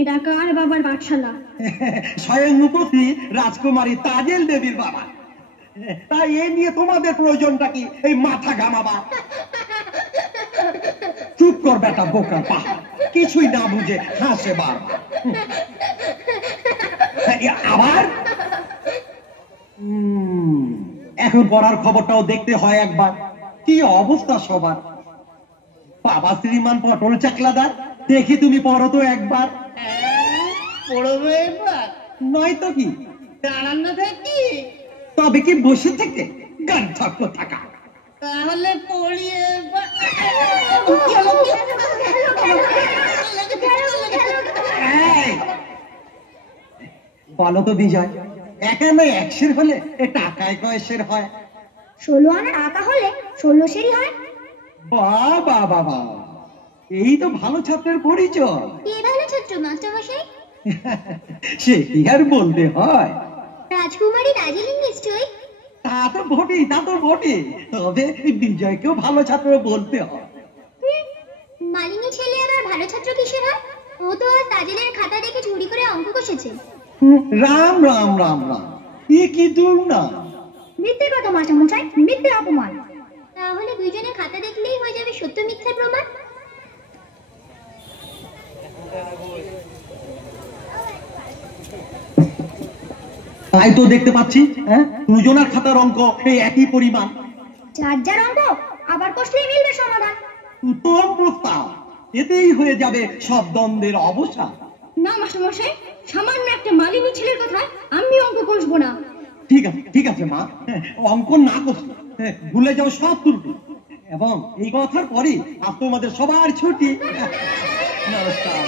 এটা কার বাবার পাঠশালা? স্বয়ং উপস্থিত রাজকুমারী তাজেল দেবীর বাবা। তাই এ নিয়ে তোমাদের প্রয়োজনটা কি এই মাথা ঘামাবা? চুপ কর বেটা বোকার পাহাড়, কিছুই না বুঝে হাসে বারবার। আবার এখন পড়ার খবরটাও দেখতে হয় একবার। কি অবস্থা সবার। বাবা শ্রীমান পটল চাকলাদার, দেখি তুমি পড়ো তো একবার। পড়বে এবার? নয়তো কি দাঁড়ানো থাকি? তবে কি বসে থেকে গান থাকতো থাকা? তাহলে পড়ি এবার। বলো তো বিজয়, একা নয় একশের হলে এ টাকায় কয়েশের হয়? 16 আনার আঁকা হলে 16 সেরই হয়। বাবা বাবা, এই তো ভালো ছাত্রের পরিচয়। কে ভালো ছাত্র মাস্টারমশাই? সে কি আর বলতে হয়, রাজকুমারী দার্জিলিং নিশ্চয়ই। তা তো বটেই, তা তো বটে। তবে বিজয়কেও ভালো ছাত্র বলতে হয়। মালিনী ছেলে আবার ভালো ছাত্র কিসের হয়? ও তো আর তাজেলের খাতা দেখে চুরি করে অঙ্ক কষেছে। রাম রাম রাম রাম, এ কি দূর না। মিথ্যে কথা মাস্টারমশাই, মিথ্যে অপমান। তাহলে দুইজনের খাতা দেখলেই হয়ে যাবে সত্য মিথ্যার প্রমাণ। তাই তো দেখতে পাচ্ছি, হ্যাঁ, দুজনের খাতার অঙ্ক এই একই পরিমাণ। যার যার অঙ্ক আবার কষলেই মিলবে সমাধান। উত্তম প্রস্তাব, এতেই হয়ে যাবে সব দ্বন্দ্বের অবসান। না মাস্টারমশাই, সামান্য একটা মালিনী ছেলের কথা আমি অঙ্ক কষবো না। ঠিক আছে মা, অঙ্ক না কষলে ভুলে যাও সব ত্রুটি। এবং এই কথার পরই আজ তোমাদের সবার ছুটি। নমস্কার।